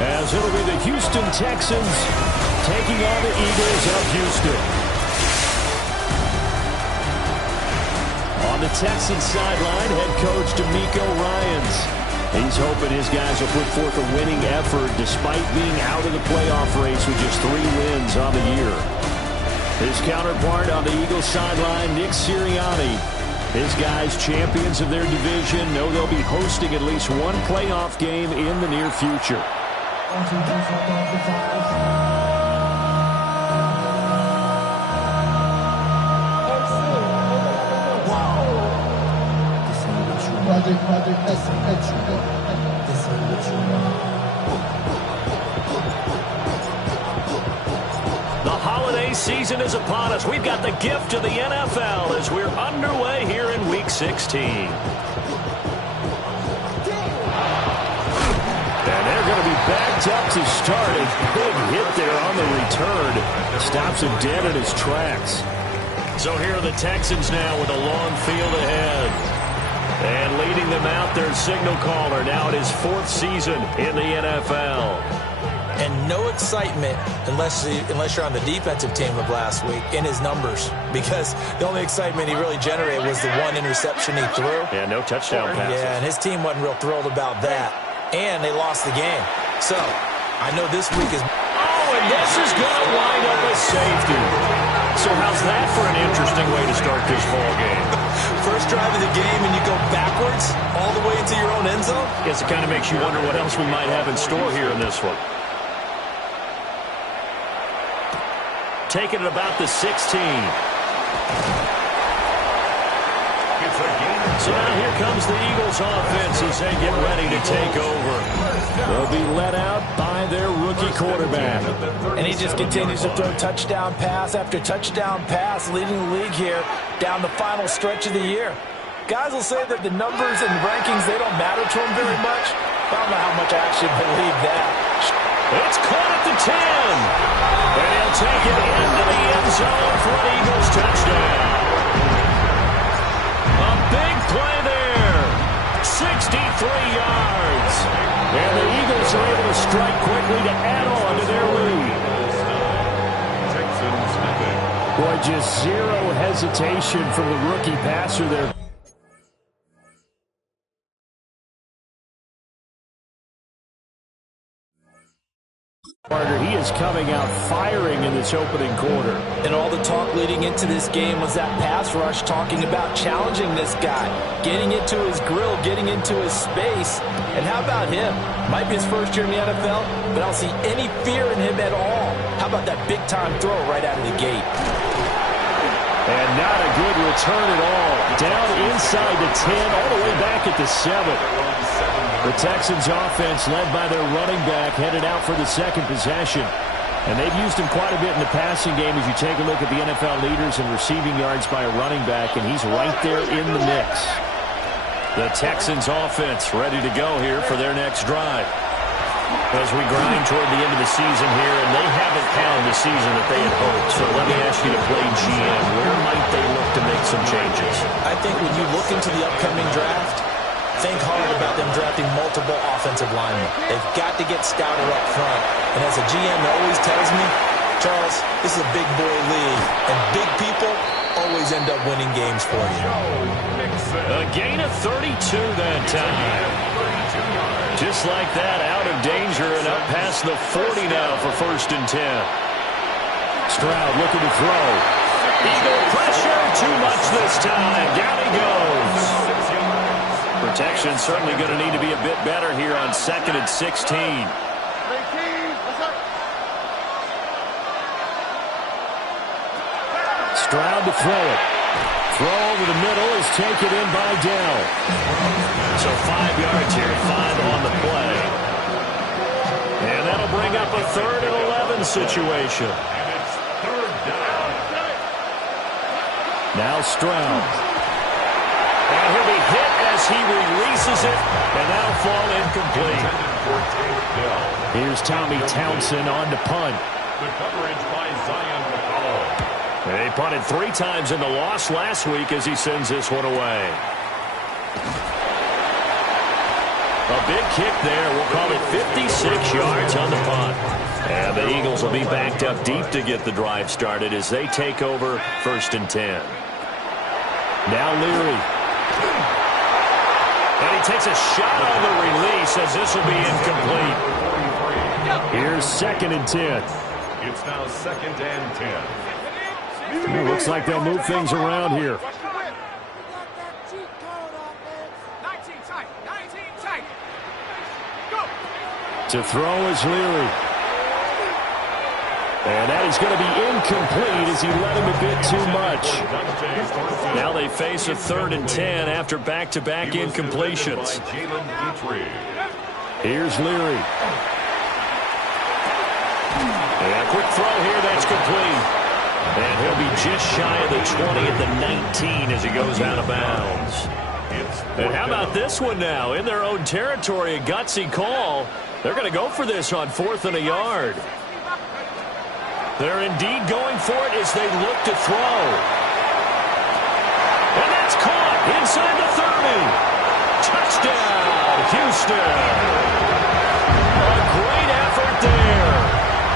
as it'll be the Houston Texans taking on the Eagles of Houston. On the Texans sideline, head coach DeMeco Ryans. He's hoping his guys will put forth a winning effort despite being out of the playoff race with just 3 wins on the year. His counterpart on the Eagles sideline, Nick Sirianni. His guys, champions of their division, know they'll be hosting at least one playoff game in the near future. The holiday season is upon us. We've got the gift of the NFL as we're underway here in Week 16. And they're going to be backed up to start. A big hit there on the return. Stops him dead in his tracks. So here are the Texans now with a long field ahead. And leading them out, their signal caller, now in his 4th season in the NFL. And no excitement unless you're on the defensive team of last week in his numbers. Because the only excitement he really generated was the 1 interception he threw. Yeah, no touchdown passes. Yeah, and his team wasn't real thrilled about that. And they lost the game. So, I know this week is... Oh, and this is going to wind up a safety. So how's that for an interesting way to start this ball game? First drive of the game and you go backwards all the way into your own end zone? Guess it kind of makes you wonder what else we might have in store here in this one. Taking it about the 16. So now here comes the Eagles offense as they get ready to take over. They'll be let out by their rookie quarterback. And he just continues to throw touchdown pass after touchdown pass, leading the league here down the final stretch of the year. Guys will say that the numbers and rankings, they don't matter to him very much. I don't know how much I actually believe that. It's caught at the 10. And he'll take it into the end zone for an Eagles touchdown. A big play there. 63 yards. And the Eagles are able to strike quickly to add on to their lead. Boy, just zero hesitation from the rookie passer there. He is coming out firing in this opening quarter. And all the talk leading into this game was that pass rush talking about challenging this guy, getting into his grill, getting into his space. And how about him? Might be his first year in the NFL, but I don't see any fear in him at all. How about that big-time throw right out of the gate? And not a good return at all. Down inside the 10, all the way back at the 7. The Texans offense led by their running back headed out for the second possession. And they've used him quite a bit in the passing game as you take a look at the NFL leaders in receiving yards by a running back, and he's right there in the mix. The Texans offense ready to go here for their next drive. As we grind toward the end of the season here, and they haven't found the season that they had hoped. So let me ask you to play GM. Where might they look to make some changes? I think when you look into the upcoming draft, think hard about them drafting multiple offensive linemen. They've got to get stouter up front. And as a GM always tells me, Charles, this is a big boy league, and big people always end up winning games for you. A gain of 32 that time. Just like that, out of danger and up past the 40 now for 1st and 10. Stroud looking to throw. Eagle pressure, too much this time. Down he goes. Protection certainly going to need to be a bit better here on 2nd and 16. Stroud to throw it. Throw over the middle is taken in by Dell. So 5 yards here, 5 on the play. And that'll bring up a 3rd and 11 situation. Now Stroud. And he'll be hit as he releases it, and that'll fall incomplete. Here's Tommy Townsend on to punt. The coverage by Zion McCollum. They punted 3 times in the loss last week as he sends this one away. A big kick there. We'll call it 56 yards on the punt. And the Eagles will be backed up deep to get the drive started as they take over 1st and 10. Now Leary. And he takes a shot on the release as this will be incomplete. Here's 2nd and 10. It's now 2nd and 10. It looks like they'll move things around here. To throw is Leary. And that is going to be incomplete as he led him a bit too much. Now they face a 3rd and 10 after back-to-back incompletions. Here's Leary. And a quick throw here, that's complete. And he'll be just shy of the 20 at the 19 as he goes out of bounds. And how about this one now? In their own territory, a gutsy call. They're going to go for this on 4th and a yard. They're indeed going for it as they look to throw. And that's caught inside the 30. Touchdown, Houston. A great effort there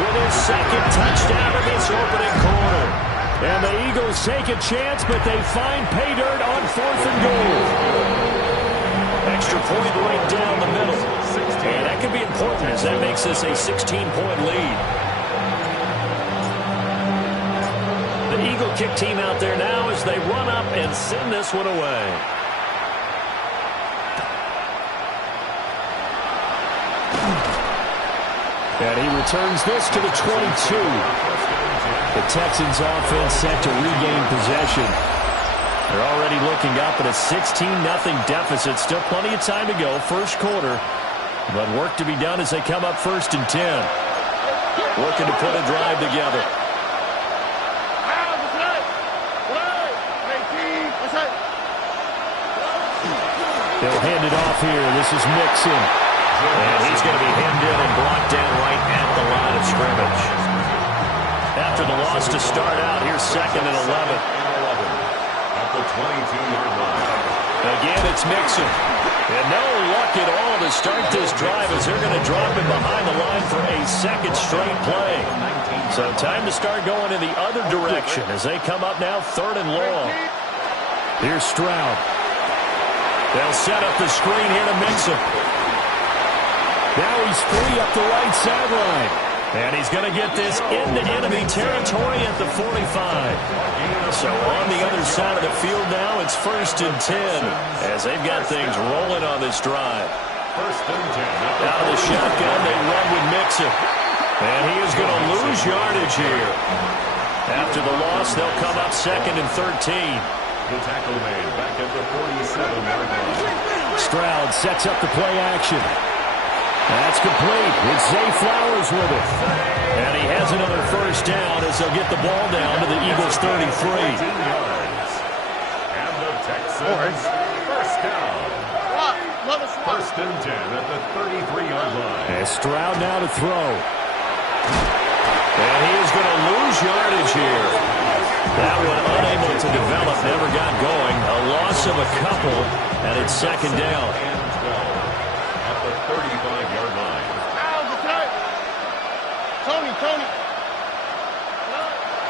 with his 2nd touchdown of this opening quarter. And the Eagles take a chance, but they find pay dirt on 4th and goal. Extra point right down the middle. And that could be important as that makes this a 16-point lead. The Eagle kick team out there now as they run up and send this one away. And he returns this to the 22. The Texans offense set to regain possession. They're already looking up at a 16-0 deficit. Still plenty of time to go, 1st quarter. But work to be done as they come up 1st and 10. Looking to put a drive together. They'll hand it off here. This is Mixon. And he's going to be hemmed in and brought down right at the line of scrimmage. After the loss to start out, here's 2nd and 11. At the 22-yard line. Again, it's Mixon. And no luck at all to start this drive as they're going to drop him behind the line for a 2nd straight play. So time to start going in the other direction as they come up now 3rd and long. Here's Stroud. They'll set up the screen here to Mixon. Now he's free up the right sideline. And he's going to get this into enemy territory at the 45. So on the other side of the field now, it's 1st and 10 as they've got things rolling on this drive. 1st and 10. Out of the shotgun, they run with Mixon. And he is going to lose yardage here. After the loss, they'll come up 2nd and 13. The tackle made back at the 47-yard line. Stroud sets up the play action. That's complete. It's Zay Flowers with it. And he has another 1st down as they'll get the ball down to the Eagles' 33. And the Texans 1st down. 1st and 10 at the 33-yard line. And Stroud now to throw. And he is going to lose yardage here. That one unable to develop, never got going. A loss of a couple, and it's 2nd down. At the 35-yard line. Tony.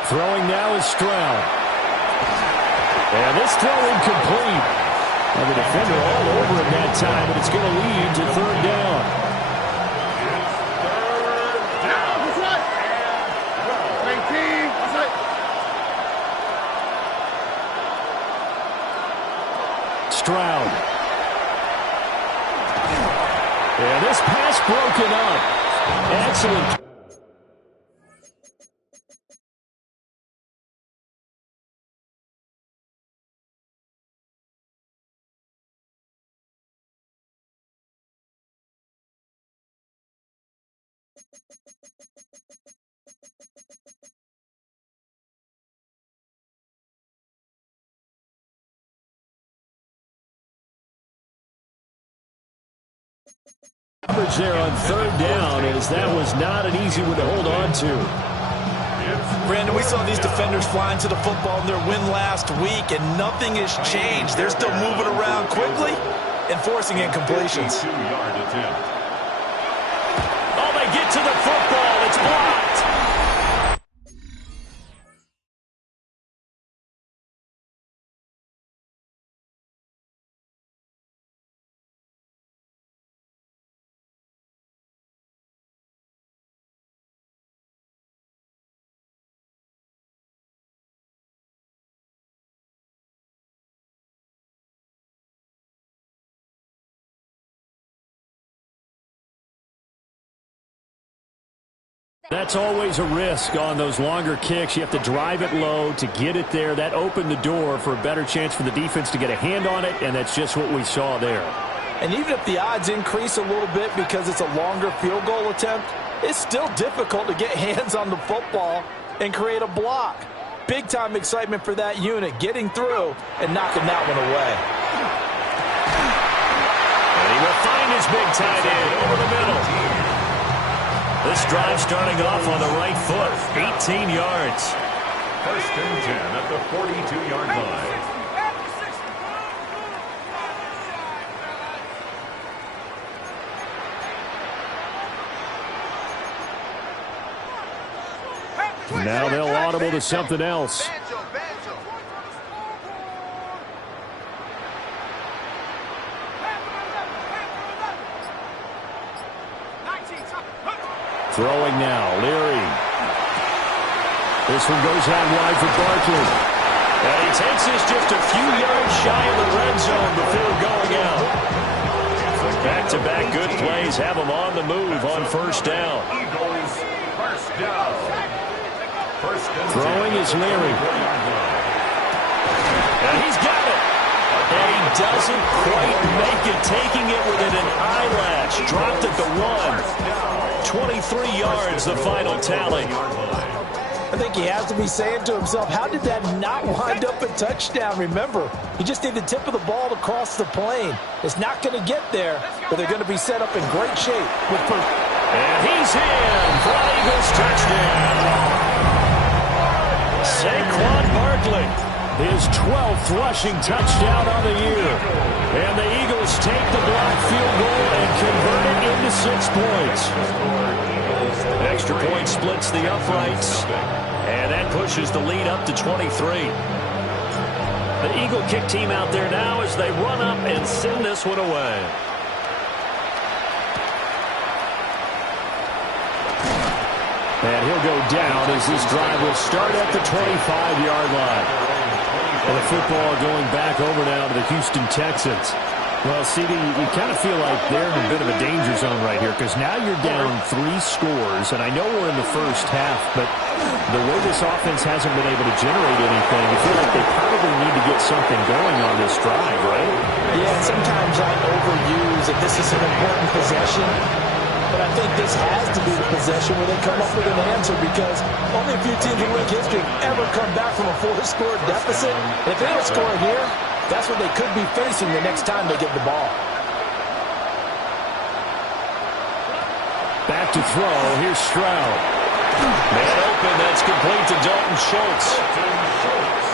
Throwing now is Stroud. And this throw incomplete. And the defender all over him that time, but it's going to lead to 3rd down. Stroud. And this pass broken up. Excellent. Coverage there on 3rd down as that was not an easy one to hold on to. Brandon, we saw these defenders flying to the football in their win last week, and nothing has changed. They're still moving around quickly, and forcing incompletions. 2-yard attempt. Oh, they get to the football. It's blocked. That's always a risk on those longer kicks. You have to drive it low to get it there. That opened the door for a better chance for the defense to get a hand on it, and that's just what we saw there. And even if the odds increase a little bit because it's a longer field goal attempt, it's still difficult to get hands on the football and create a block. Big-time excitement for that unit, getting through and knocking that one away. And he will find his big tight end over the middle. This drive starting off on the right foot, 18 yards. First and 10 at the 42-yard line. Now they'll audible to something else. Throwing now, Leary. This one goes out wide for Barkley. And he takes this just a few yards shy of the red zone before going out. Back-to-back good plays have him on the move on first down. Eagles, first down. Throwing is Leary. And he's got it. And he doesn't quite make it, taking it within an eyelash. Dropped at the 1. 23 yards, the final tally. I think he has to be saying to himself, how did that not wind up a touchdown? Remember, he just needed the tip of the ball to cross the plane. It's not going to get there, but they're going to be set up in great shape. And he's in for an Eagles touchdown. Saquon Barkley, his 12th rushing touchdown on the year. And the Eagles take the blocked field goal and convert it into 6 points. Extra point splits the uprights, and that pushes the lead up to 23. The Eagle kick team out there now as they run up and send this one away. And he'll go down as this drive will start at the 25-yard line. And the football going back over now to the Houston Texans. Well, CD, you kind of feel like they're in a bit of a danger zone right here because now you're down 3 scores, and I know we're in the first half, but the way this offense hasn't been able to generate anything, you feel like they probably need to get something going on this drive, right? Yeah, and sometimes I overuse that this is an important possession, but I think this has to be the possession where they come up with an answer because only a few teams in league history ever come back from a 4-score deficit. And if they don't score here, that's what they could be facing the next time they get the ball. Back to throw. Here's Stroud. Man open. That's complete to Dalton Schultz.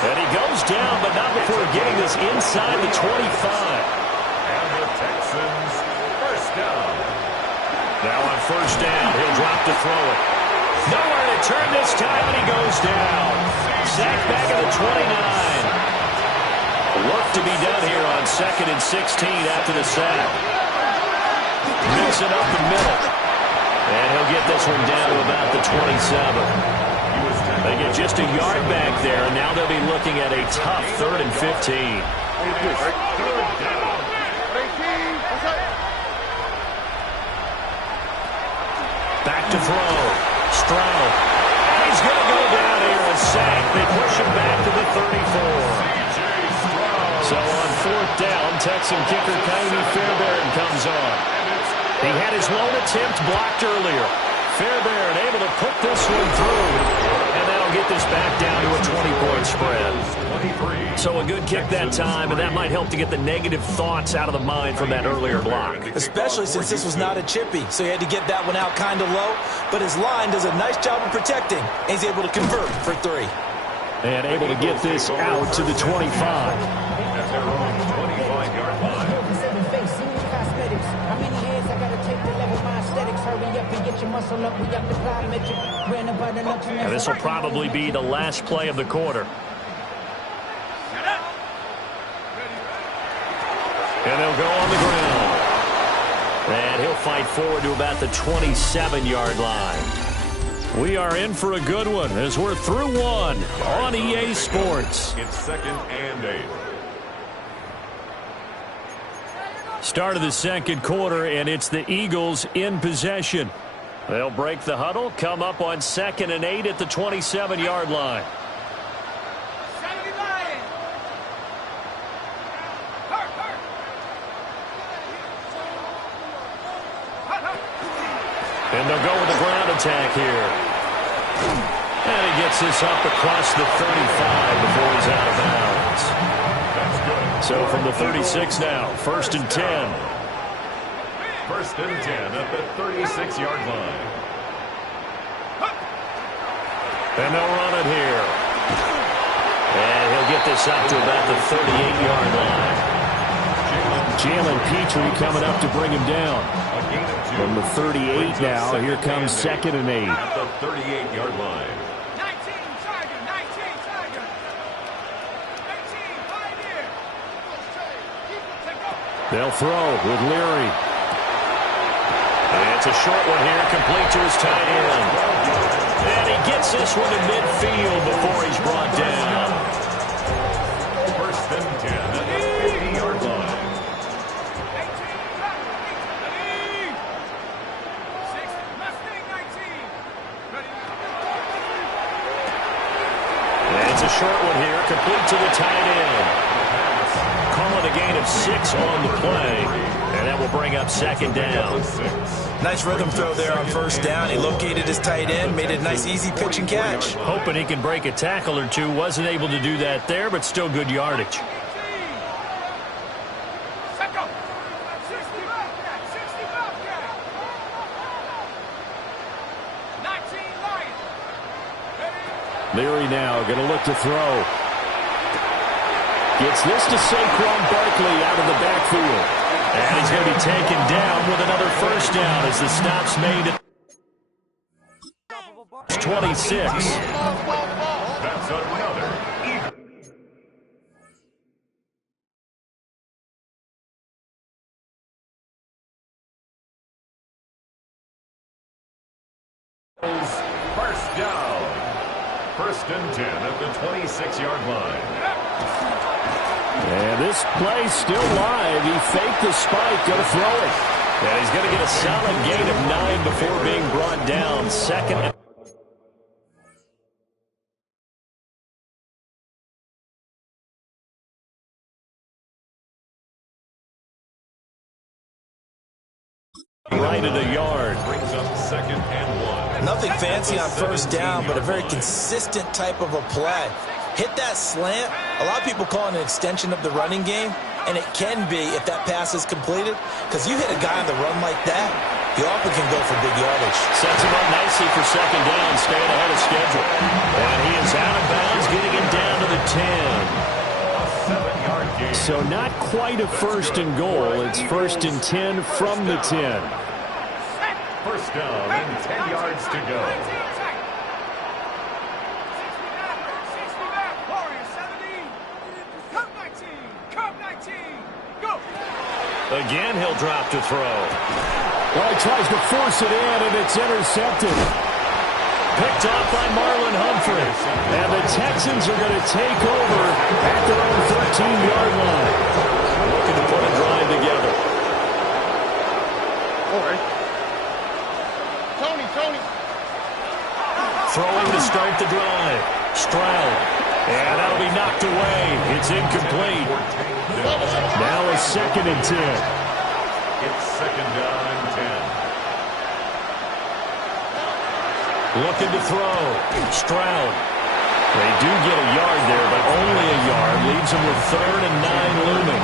And he goes down, but not before getting this inside the 25. And the Texans, first down. Now on first down, he'll drop to throw it. Nowhere to turn this time, and he goes down. Sacked back at the 29. Work to be done here on 2nd and 16 after the sack. Mixing up the middle. And he'll get this one down to about the 27. They get just a yard back there, and now they'll be looking at a tough 3rd and 15. Back to throw. Stroud. And he's going to go down here and sack. They push him back to the 34. So on 4th down, Texan kicker Kaimi Fairbairn comes on. He had his lone attempt blocked earlier. Fairbairn able to put this one through, and that'll get this back down to a 20-point spread. So a good kick that time, and that might help to get the negative thoughts out of the mind from that earlier block. Especially since this was not a chippy, so he had to get that one out kind of low. But his line does a nice job of protecting, and he's able to convert for 3. And able to get this out to the 25. At their own 25-yard line. And this will probably be the last play of the quarter. And they'll go on the ground. And he'll fight forward to about the 27-yard line. We are in for a good one as we're through one on EA Sports. It's 2nd and 8. Start of the second quarter, and it's the Eagles in possession. They'll break the huddle, come up on 2nd and 8 at the 27-yard line. And they'll go with the ground attack here. And he gets this up across the 35 before he's out of bounds. That's good. So from the 36 now, 1st and 10. 1st and 10 at the 36-yard line. And they'll run it here. And he'll get this up to about the 38-yard line. Jalen Petrie coming up to bring him down. From the 38 now, here comes 2nd and 8. At the 38-yard line. 19, Tiger, 19, Tiger. 19, Pioneer. They'll throw with Leary. And it's a short one here, complete to his tight end. And he gets this one to midfield before he's brought down. 1st and 10 at the 50-yard line. It's a short one here, complete to the tight end. Call it a gain of 6 on the play, and that will bring up 2nd down. Nice rhythm throw there on 1st down. He located his tight end, made it a nice easy pitch and catch. Hoping he can break a tackle or two. Wasn't able to do that there, but still good yardage. Leary now going to look to throw. Gets this to Saquon Barkley out of the backfield. And he's going to be taken down with another 1st down as the stop's made at 26. That's another Eagle. First down. 1st and 10 at the 26-yard line. And this play still live. He faked the spike, going to throw it. And he's going to get a solid gain of 9 before being brought down. 2nd. Right at a yard. Brings up 2nd and 1. Nothing fancy on 1st down, but a very consistent type of a play. Hit that slant. A lot of people call it an extension of the running game, and it can be if that pass is completed, because you hit a guy on the run like that, you often can go for big yardage. Sets him up nicely for 2nd down, staying ahead of schedule. And he is out of bounds, getting it down to the 10. 7-yard gain. So not quite a 1st and goal. It's 1st and 10 from the 10. 1st down and 10 yards to go. Again, he'll drop to throw. Well, he tries to force it in, and it's intercepted. Picked off by Marlon Humphrey. And the Texans are going to take over at their own 13-yard line. Looking to put a drive together. All right. Tony. Throwing to start the drive. Stroud. And that'll be knocked away. It's incomplete. Now a 2nd and 10. It's 2nd down and 10. Looking to throw. Stroud. They do get a yard there, but only a yard. Leaves them with 3rd and 9 looming.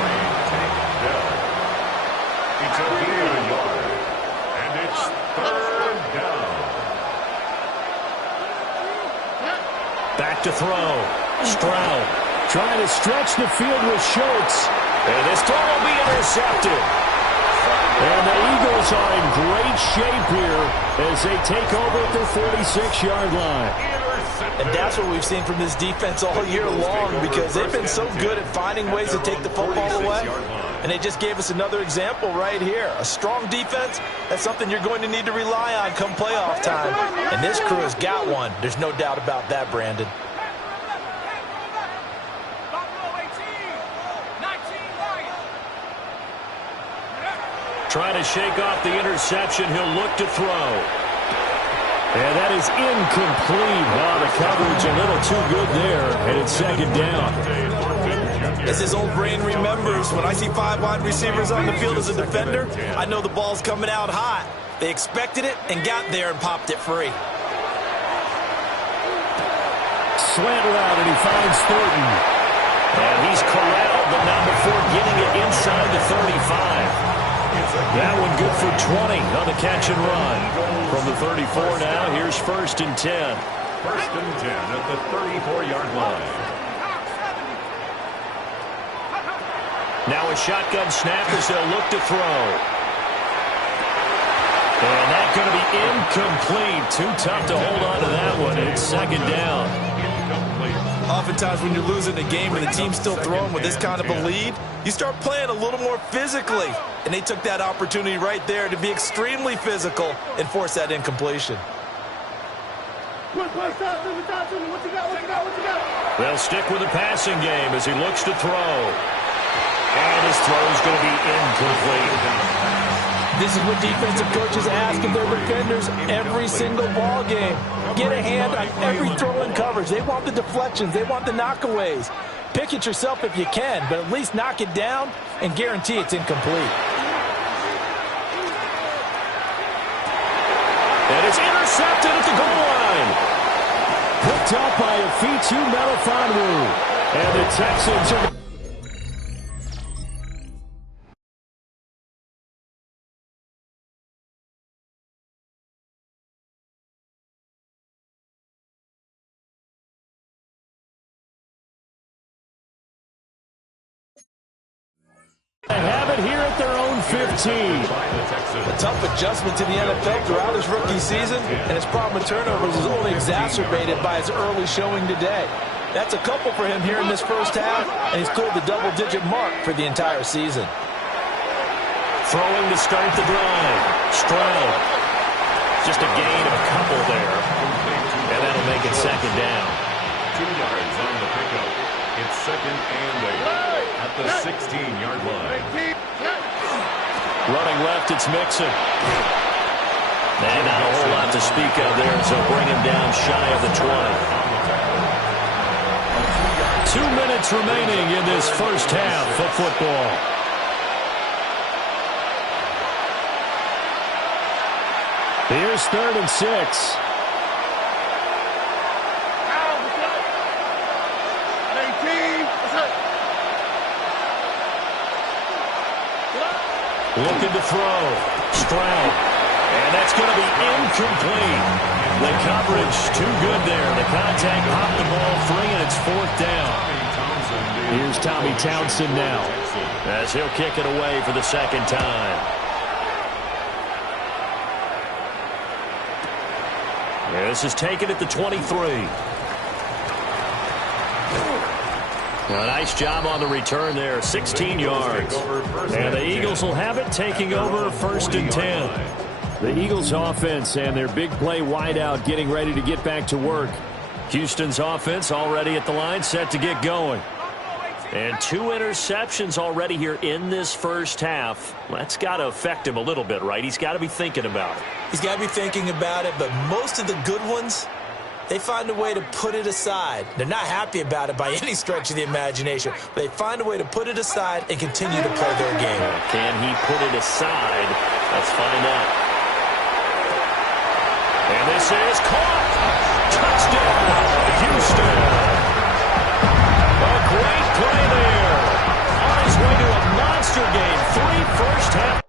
It's a yard. And it's 3rd down. Back to throw. Stroud trying to stretch the field with Schultz. And this throw will be intercepted. And the Eagles are in great shape here as they take over at their 46-yard line. And that's what we've seen from this defense all year long, because they've been so good at finding ways to take the football away. And they just gave us another example right here. A strong defense, that's something you're going to need to rely on come playoff time. And this crew has got one. There's no doubt about that, Brandon. Trying to shake off the interception. He'll look to throw. And that is incomplete. Oh, the coverage a little too good there. And it's second down. As his old brain remembers, when I see 5 wide receivers on the field as a defender, I know the ball's coming out hot. They expected it and got there and popped it free. Slant route, and he finds Thornton. And he's corralled, but not before getting it inside the 35. That one good for 20 on the catch and run. From the 34 now, here's 1st and 10. 1st and 10 at the 34-yard line. Now a shotgun snap as they'll look to throw. And that's going to be incomplete. Too tough to hold on to that one. It's second down. Oftentimes when you're losing a game and the team's still throwing with this kind of a lead, you start playing a little more physically. And they took that opportunity right there to be extremely physical and force that incompletion. They'll stick with the passing game as he looks to throw. And his throw is going to be incomplete. This is what defensive coaches ask of their defenders every single ball game. Get a hand on every throw in coverage. They want the deflections. They want the knockaways. Pick it yourself if you can, but at least knock it down and guarantee it's incomplete. And it's intercepted at the goal line. Picked up by Afitu Melifonwu. And the Texans are... have it here at their own 15. A tough adjustment to the NFL throughout his rookie season, and his problem with turnovers is only exacerbated by his early showing today. That's a couple for him here in this first half, and he's cleared the double-digit mark for the entire season. Throwing to start the drive. Stroud. Just a gain of a couple there. And that'll make it second down. 2 yards on the pickup. It's 2nd and 8 at the 16-yard line. Running left, it's Mixon. And not a whole lot to speak of there, so bring him down shy of the 20. 2 minutes remaining in this first half of football. Here's 3rd and 6. Looking to throw. Stroud. And that's going to be incomplete. The coverage too good there. The contact popped the ball free, and it's 4th down. Here's Tommy Townsend now as he'll kick it away for the second time. Yeah, this is taken at the 23. A nice job on the return there, 16 yards. And the Eagles will have it, taking over 1st and 10. The Eagles offense and their big play wideout getting ready to get back to work. Houston's offense already at the line, set to get going. And 2 interceptions already here in this first half. That's got to affect him a little bit, right? He's got to be thinking about it. He's got to be thinking about it, but most of the good ones, they find a way to put it aside. They're not happy about it by any stretch of the imagination. But they find a way to put it aside and continue to play their game. Can he put it aside? Let's find out. And this is caught. Touchdown, Houston. A great play there. On his way to a monster game. 3 first half.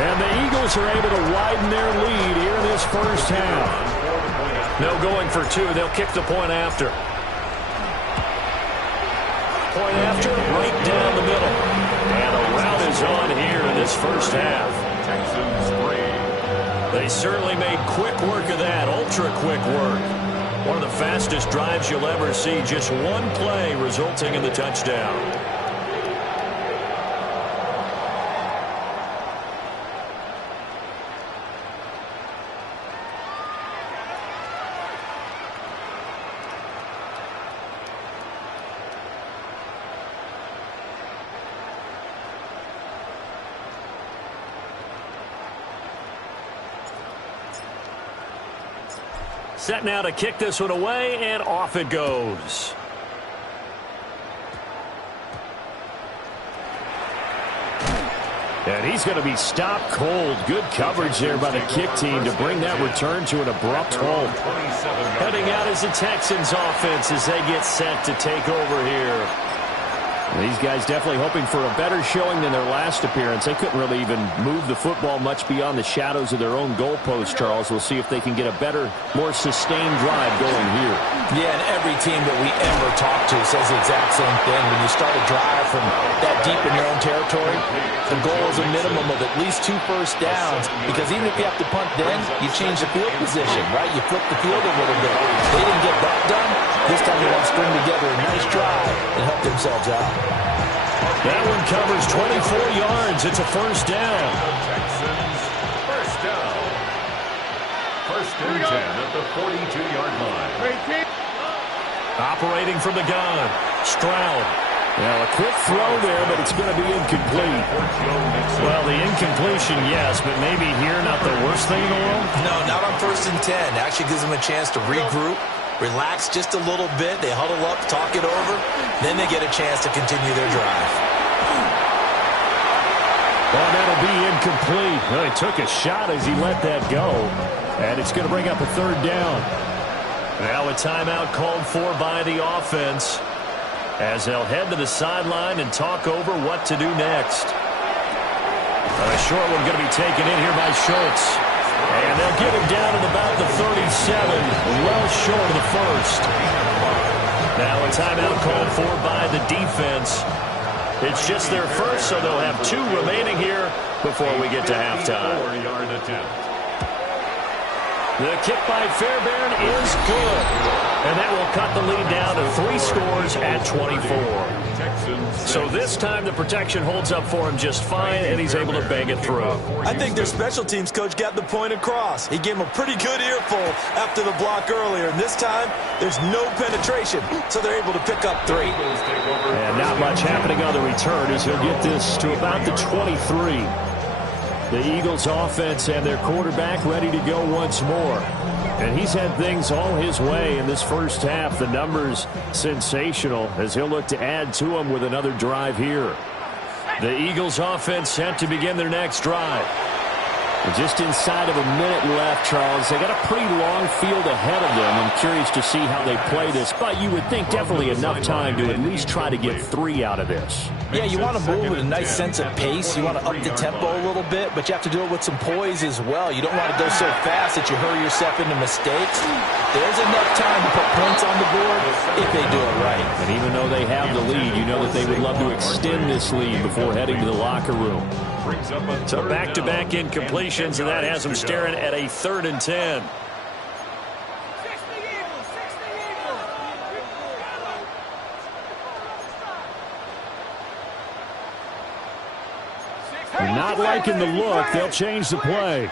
And the Eagles are able to widen their lead here in this first half. No going for two. They'll kick the point after. Point after, right down the middle. And a rout is on here in this first half. Texans 3. They certainly made quick work of that, ultra-quick work. One of the fastest drives you'll ever see, just one play resulting in the touchdown. Set now to kick this one away, and off it goes. And he's going to be stopped cold. Good coverage there by the kick team to bring that return to an abrupt halt. Heading out is the Texans offense as they get set to take over here. These guys definitely hoping for a better showing than their last appearance. They couldn't really even move the football much beyond the shadows of their own goalpost, Charles. We'll see if they can get a better, more sustained drive going here. Yeah, and every team that we ever talk to says the exact same thing. When you start a drive from that deep in your own territory, the goal is a minimum of at least 2 first downs, because even if you have to punt then, you change the field position, right? You flip the field a little bit. They didn't get that done. This time they want to string together a nice drive and help themselves out. That one covers 24 yards. It's a first down. Texans, first down. First and 10 at the 42-yard line. Operating from the gun, Stroud. Now, a quick throw there, but it's going to be incomplete. Well, the incompletion, yes, but maybe here not the worst thing in the world? No, not on first and 10. Actually gives them a chance to regroup, relax just a little bit. They huddle up, talk it over. Then they get a chance to continue their drive. Oh, that'll be incomplete. Well, he took a shot as he let that go. And it's going to bring up a third down. Now a timeout called for by the offense, as they'll head to the sideline and talk over what to do next. A short one going to be taken in here by Schultz. And they'll get him down at about the 37, well short of the first. Now a timeout called for by the defense. It's just their first, so they'll have 2 remaining here before we get to halftime. The kick by Fairbairn is good. And that will cut the lead down to 3 scores at 24. So this time the protection holds up for him just fine, and he's able to bang it through. I think their special teams coach got the point across. He gave him a pretty good earful after the block earlier. And this time, there's no penetration, so they're able to pick up 3. And not much happening on the return as he'll get this to about the 23. The Eagles offense and their quarterback ready to go once more. And he's had things all his way in this first half. The numbers sensational as he'll look to add to them with another drive here. The Eagles offense set to begin their next drive. Just inside of a minute left, Charles. They got a pretty long field ahead of them. I'm curious to see how they play this, but you would think definitely enough time to at least try to get 3 out of this. Yeah, you want to move with a nice sense of pace. You want to up the tempo a little bit, but you have to do it with some poise as well. You don't want to go so fast that you hurry yourself into mistakes. There's enough time to put points on the board if they do it right. And even though they have the lead, you know that they would love to extend this lead before heading to the locker room. So back-to-back incompletions, and that has them staring at a 3rd and 10. Not liking the look. They'll change the play.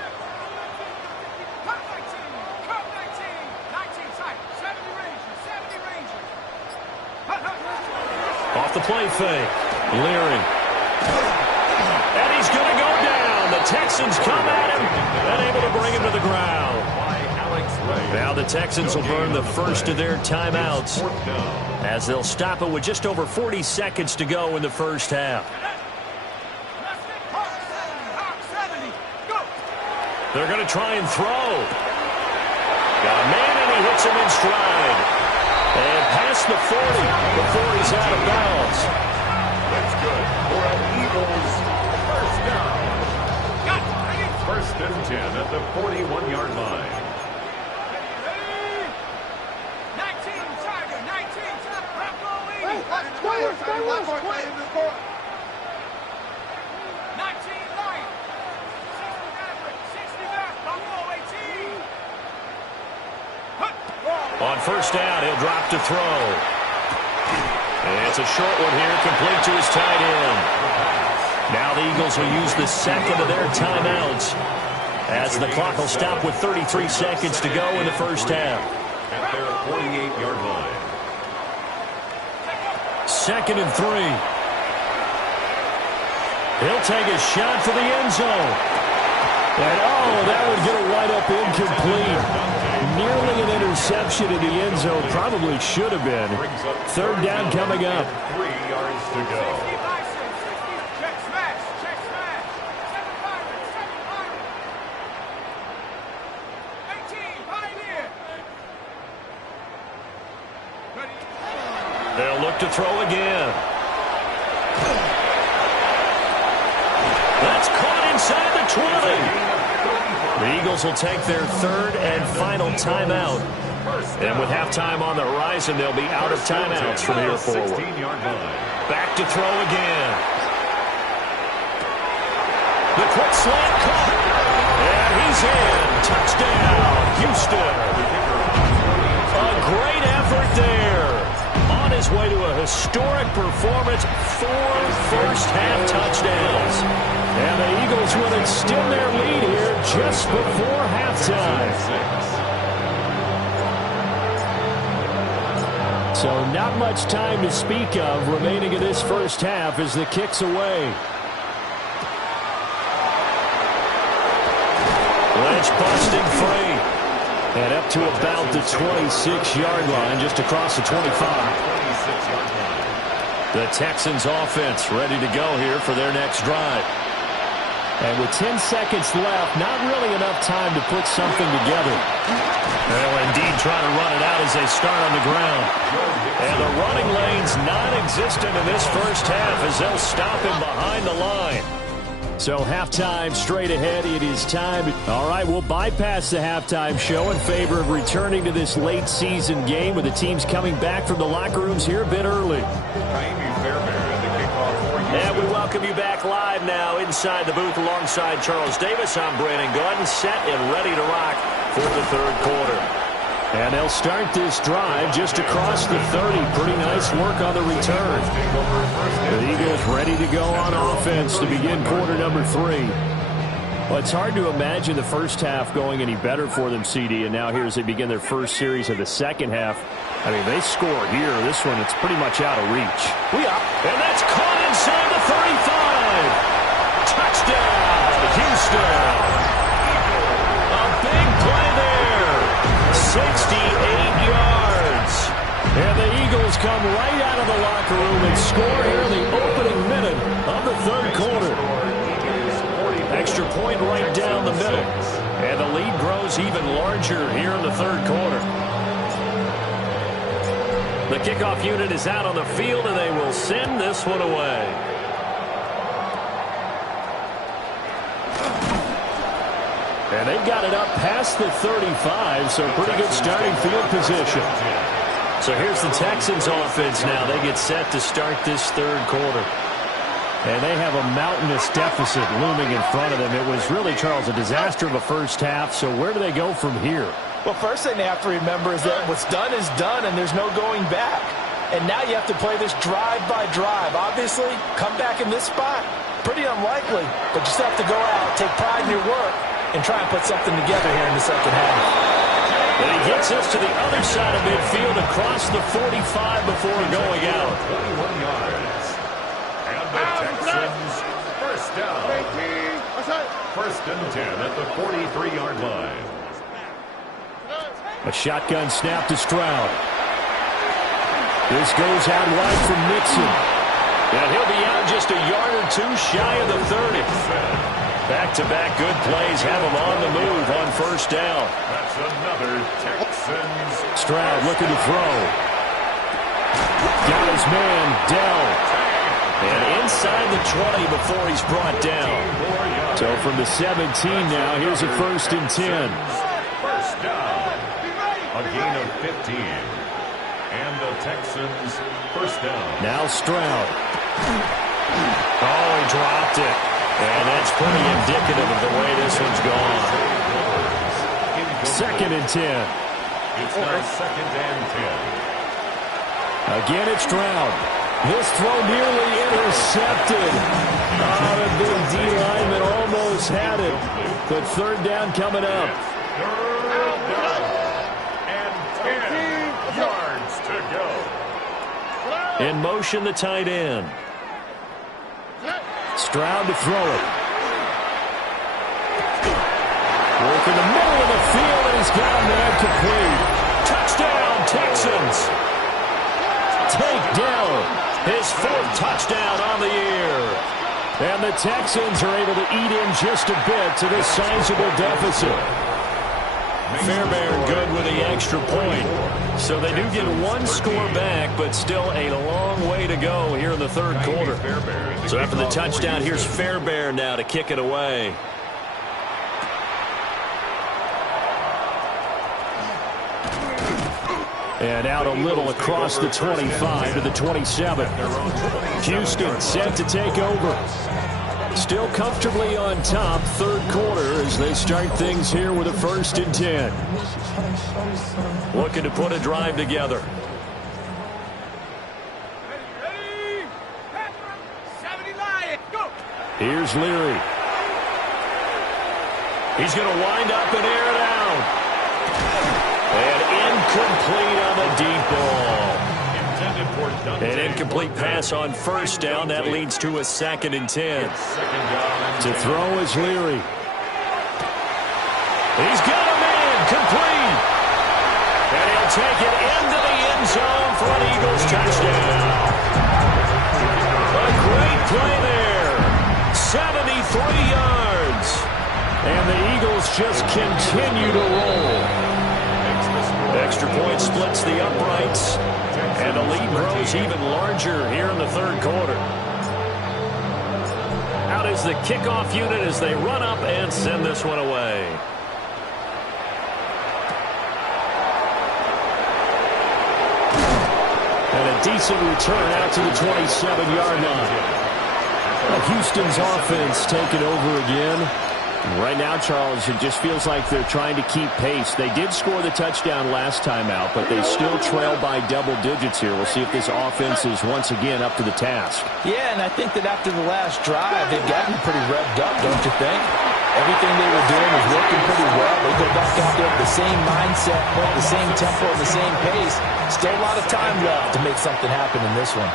Off the play fake. Leary. And he's going to go down. The Texans come at him and able to bring him to the ground. Now the Texans will burn the first of their timeouts as they'll stop it with just over 40 seconds to go in the first half. They're going to try and throw. Got a man, and he hits him in stride. And past the 40 before he's out of bounds. That's good for an Eagles first down. and 10 at the 41-yard line. 19 Tiger, 19 Bronco 80. 19 Lion. 60 Maverick, 60 back, Bronco 18. On first down, he'll drop to throw. It's a short one here, complete to his tight end. Now the Eagles will use the second of their timeouts as the clock will stop with 33 seconds to go in the first half. At their 48-yard line. 2nd and 3. He'll take a shot for the end zone. And that would get a wide up incomplete. Nearly an interception in the end zone. Probably should have been. 3rd down coming up. 3 yards to go. 60 Bison, 60 check smash, 7 Pirate, 7 Pirate. 18 Pioneer. Ready? They'll look to throw again. That's caught inside the 20. The Eagles will take their 3rd and final timeout. And with halftime on the horizon, they'll be out of timeouts from here forward. Back to throw again. The quick slant caught. And he's in. Touchdown, Houston. A great effort there. On his way to a historic performance, 4 first-half touchdowns. And the Eagles will extend their lead here just before halftime. So not much time to speak of remaining in this first half as the kick's away. Lynch busting free. And up to about the 26-yard line, just across the 25. The Texans offense ready to go here for their next drive. And with 10 seconds left, not really enough time to put something together. They'll indeed try to run it out as they start on the ground. And the running lane's non-existent in this first half as they'll stop him behind the line. So halftime straight ahead. It is time. All right, we'll bypass the halftime show in favor of returning to this late season game with the teams coming back from the locker rooms here a bit early. And we welcome you back live now inside the booth alongside Charles Davis. I'm Brandon Gordon, set and ready to rock for the 3rd quarter. And they'll start this drive just across the 30. Pretty nice work on the return. The Eagles ready to go on offense to begin quarter number 3. Well, it's hard to imagine the first half going any better for them, CD. And now here as they begin their first series of the second half. I mean, they score here. This one, it's pretty much out of reach. And that's caught inside the 35. Touchdown, Houston. A big play there. 68 yards. And the Eagles come right out of the locker room and score here in the opening minute of the 3rd quarter. Extra point right down the middle. And the lead grows even larger here in the 3rd quarter. The kickoff unit is out on the field, and they will send this one away. And they've got it up past the 35, so pretty good starting field position. So here's the Texans offense now. They get set to start this 3rd quarter. And they have a mountainous deficit looming in front of them. It was really, Charles, a disaster of a first half. So where do they go from here? Well, first thing they have to remember is that what's done is done, and there's no going back. And now you have to play this drive by drive. Obviously, come back in this spot, pretty unlikely. But you still have to go out, take pride in your work, and try and put something together here in the second half. And he gets us to the other side of midfield across the 45 before going out. 21 yards. And the Texans first down. 1st and 10 at the 43-yard line. A shotgun snap to Stroud. This goes out wide from Nixon. And he'll be out just a yard or two shy of the 30. Back-to-back good plays have him on the move on first down. That's another Texans. Stroud looking to throw. Got his man, Dell. And inside the 20 before he's brought down. So from the 17 now, here's a 1st and 10. First down. A gain of 15. And the Texans first down. Now Stroud. Oh, he dropped it. And that's pretty indicative of the way this one's gone. 2nd and 10. It's now 2nd and 10. Again, it's Stroud. This throw nearly intercepted. Oh, the big D lineman almost had it. But 3rd down coming up. 3rd down. And 10 yards to go. In motion, the tight end. Stroud to throw it. Work in the middle of the field, and he's got a man complete. Touchdown, Texans. Takedown. His 4th touchdown on the year. And the Texans are able to eat in just a bit to this sizable deficit. Fairbairn good with the extra point. So they do get 1 score back, but still a long way to go here in the 3rd quarter. So after the touchdown, here's Fairbairn now to kick it away. And out a little across the 25 to the 27. Houston set to take over. Still comfortably on top, 3rd quarter as they start things here with a 1st and 10. Looking to put a drive together. Ready? 70 Lions, go! Here's Leary. He's going to wind up and air it out. And incomplete on the deep ball. An incomplete pass on 1st down. That leads to a 2nd and 10. To throw is Leary. He's got a man complete. And he'll take it into the end zone for an Eagles touchdown. A great play there. 73 yards. And the Eagles just continue to roll. Extra point splits the uprights. And the lead grows even larger here in the 3rd quarter. Out is the kickoff unit as they run up and send this one away. And a decent return out to the 27-yard line. Houston's offense taking over again. Right now, Charles, it just feels like they're trying to keep pace. They did score the touchdown last time out, but they still trail by double digits here. We'll see if this offense is once again up to the task. Yeah, and I think that after the last drive, they've gotten pretty revved up, don't you think? Everything they were doing was working pretty well. They go back out there with the same mindset, the same tempo, and the same pace. Still a lot of time left to make something happen in this one.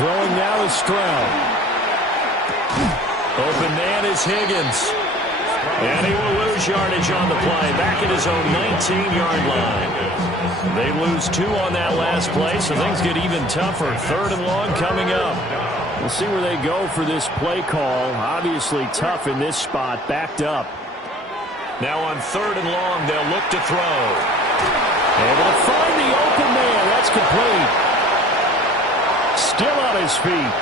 Throwing now is Stroud. Open man is Higgins. And he will lose yardage on the play. Back at his own 19-yard line. They lose 2 on that last play, so things get even tougher. 3rd and long coming up. We'll see where they go for this play call. Obviously tough in this spot, backed up. Now on 3rd and long, they'll look to throw. Able to find the open man. That's complete. Still on his feet.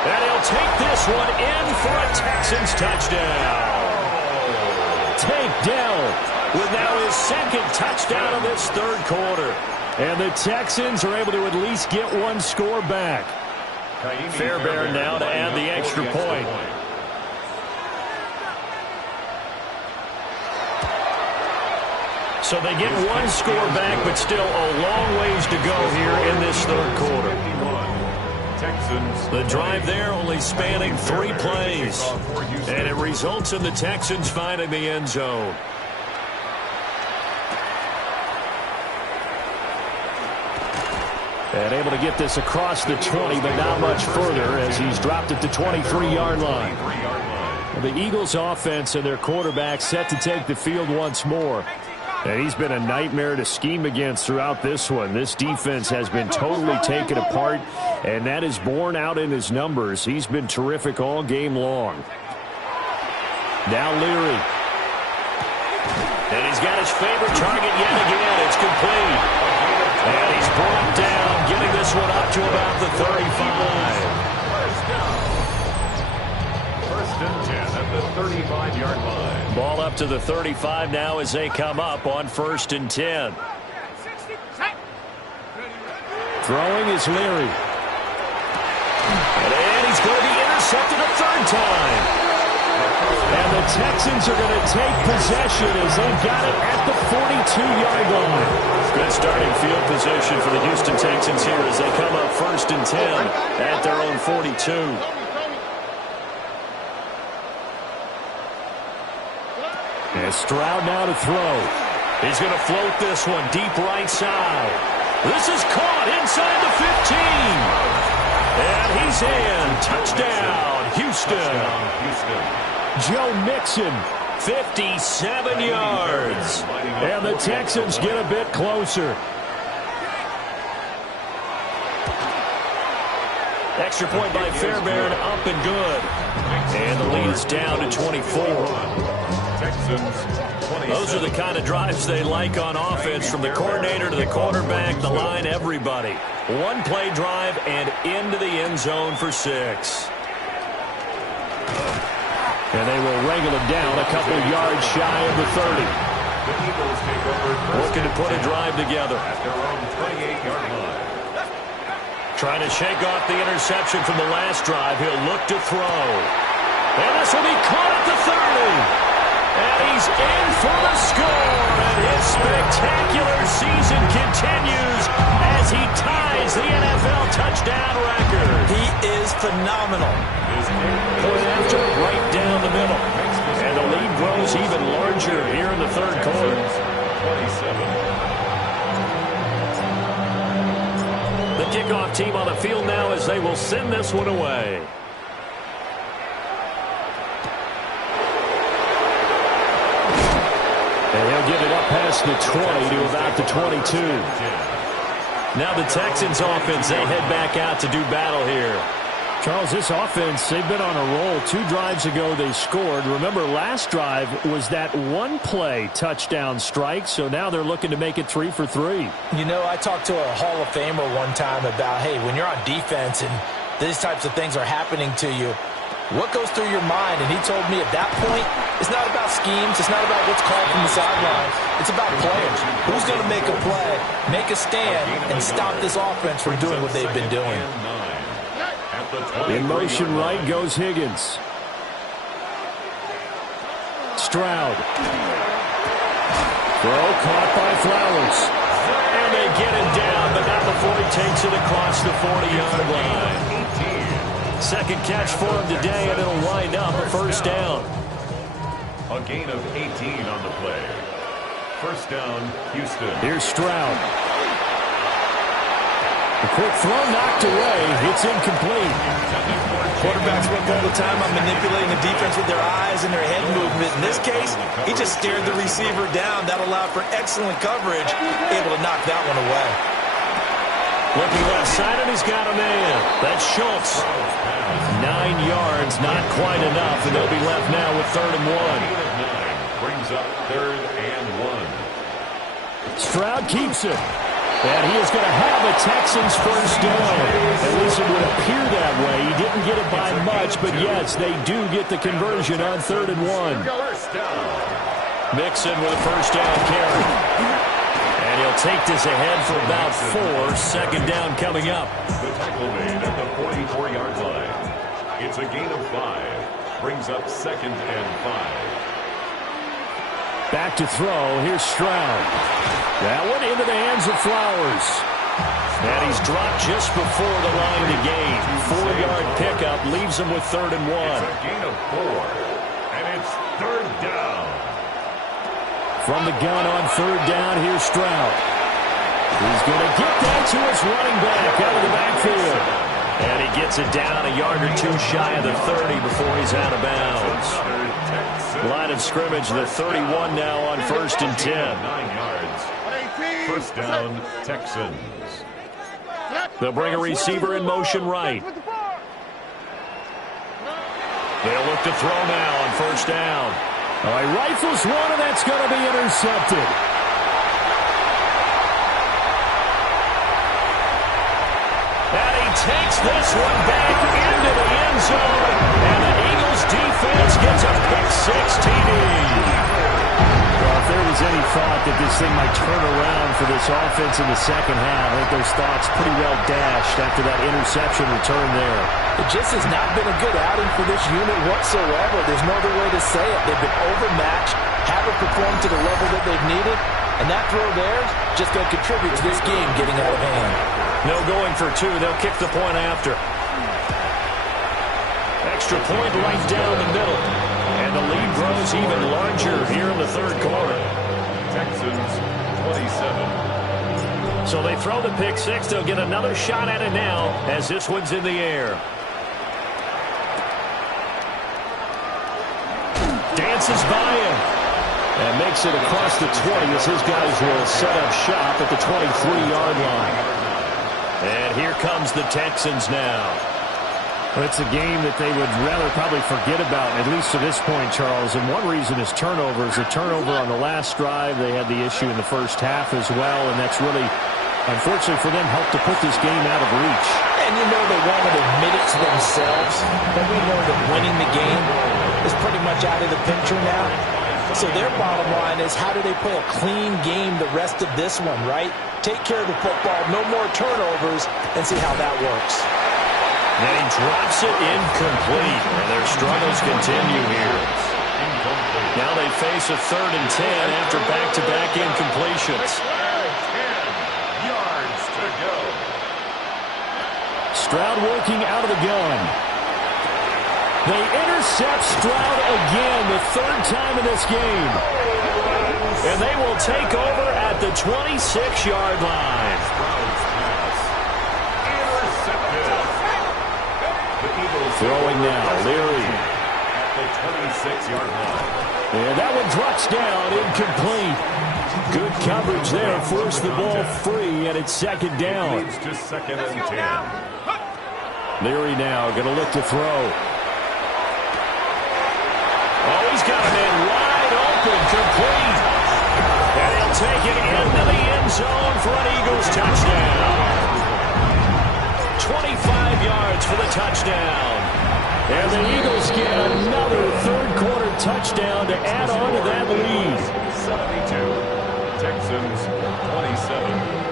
And he'll take this one in for a Texans touchdown. Takedown with now his 2nd touchdown of this 3rd quarter. And the Texans are able to at least get 1 score back. Fairbairn now to add the extra point. So they get 1 score back, but still a long ways to go here in this 3rd quarter. The drive there only spanning 3 plays. And it results in the Texans finding the end zone. And able to get this across the 20, but not much further as he's dropped it to 23-yard line. The Eagles offense and their quarterback set to take the field once more. And he's been a nightmare to scheme against throughout this one. This defense has been totally taken apart, and that is borne out in his numbers. He's been terrific all game long. Now Leary. And he's got his favorite target yet again. It's complete. And he's brought down, getting this this one up to about the 35. First and 10 at the 35-yard line. Ball up to the 35 now as they come up on 1st and 10. Throwing is Leary. And he's going to be intercepted a third time. And the Texans are going to take possession as they've got it at the 42-yard line. Good starting field position for the Houston Texans here as they come up 1st and 10 at their own 42. And Stroud now to throw. He's going to float this one deep right side. This is caught inside the 15. And he's in. Touchdown, Houston. Joe Mixon, 57 yards. And the Texans get a bit closer. Extra point by Fairbairn, up and good. And the lead is down to 24. Those are the kind of drives they like on offense, from the coordinator to the quarterback, the line, everybody. One play drive and into the end zone for 6. And they will wrangle him down a couple yards shy of the 30. Looking to put a drive together. Trying to shake off the interception from the last drive. He'll look to throw. And this will be caught at the 30. And he's in for the score. And his spectacular season continues as he ties the NFL touchdown record. He is phenomenal. Point after, right down the middle. And the lead grows even larger here in the third quarter. The kickoff team on the field now as they will send this one away. And he'll get it up past the 20 to about the 22. Now the Texans offense, they head back out to do battle here. Charles, this offense, they've been on a roll. 2 drives ago they scored. Remember, last drive was that one-play touchdown strike, so now they're looking to make it 3 for 3. You know, I talked to a Hall of Famer one time about, hey, when you're on defense and these types of things are happening to you, what goes through your mind? And he told me at that point, it's not about schemes. It's not about what's called from the sideline. It's about players. Who's going to make a play, make a stand, and stop this offense from doing what they've been doing? In motion right goes Higgins. Stroud. Throw caught by Flowers. And they get him down, but not before he takes it across the 40-yard line. Second catch for him today, and it'll wind up a first down. A gain of 18 on the play. First down, Houston. Here's Stroud. A quick throw knocked away. It's incomplete. Quarterbacks work all the time on manipulating the defense with their eyes and their head movement. In this case, he just stared the receiver down. That allowed for excellent coverage, able to knock that one away. Looking left side, and he's got a man. That's Schultz. 9 yards, not quite enough, and they'll be left now with 3rd and 1. Brings up 3rd and 1. Stroud keeps it. And he is going to have a Texans first down. At least it would appear that way. He didn't get it by much, but yes, they do get the conversion on 3rd and 1. Mixon with a first down carry. And he'll take this ahead for about 4. Second down coming up. The tackle made at the 44-yard line. It's a gain of 5. Brings up 2nd and 5. Back to throw. Here's Stroud. That one into the hands of Flowers. And he's dropped just before the line to gain. 4-yard pickup leaves him with 3rd and 1. It's a gain of 4. And it's 3rd down. From the gun on 3rd down, here's Stroud. He's going to get that to his running back out of the backfield. And he gets it down a yard or 2 shy of the 30 before he's out of bounds. Line of scrimmage, the 31 now on 1st and 10. 9 yards. First down, Texans. They'll bring a receiver in motion right. They'll look to throw now on 1st down. Oh, he rifles one, and that's going to be intercepted. takes this one back into the end zone. And the Eagles defense gets a pick-6 TD. Well, if there was any thought that this thing might turn around for this offense in the second half, I think those thoughts pretty well dashed after that interception return there. It just has not been a good outing for this unit whatsoever. There's no other way to say it. They've been overmatched, haven't performed to the level that they've needed, and that throw there just going to contribute to this game getting out of hand. No going for two. They'll kick the point after. Extra point right down the middle. And the lead grows even larger here in the third quarter. Texans 27. So they throw the pick-6. They'll get another shot at it now as this one's in the air. Dances by him. And makes it across the 20 as his guys will set up shop at the 23-yard line. And here comes the Texans now. Well, it's a game that they would rather probably forget about, at least to this point, Charles. And one reason is turnovers. A turnover on the last drive. They had the issue in the first half as well, and that's really, unfortunately for them, helped to put this game out of reach. And you know they want to admit it to themselves, but we know that winning the game is pretty much out of the picture now. So their bottom line is, how do they play a clean game the rest of this one, right? Take care of the football, no more turnovers, and see how that works. And he drops it incomplete. And their struggles continue here. Now they face a 3rd and 10 after back-to-back incompletions. 10 yards to go. Stroud working out of the gun. They intercept Stroud again, the 3rd time in this game. And they will take over at the 26-yard line. Throwing now, Leary. At the 26-yard line. And that one drops down, incomplete. Good coverage there, forced the ball free, and it's 2nd down. Leads to 2nd and 10. Leary now going to look to throw. Oh, he's got a man wide open, complete. And he'll take it into the end zone for an Eagles touchdown. 25 yards for the touchdown. And the Eagles get another 3rd quarter touchdown to add on to that lead. 72. Texans 27.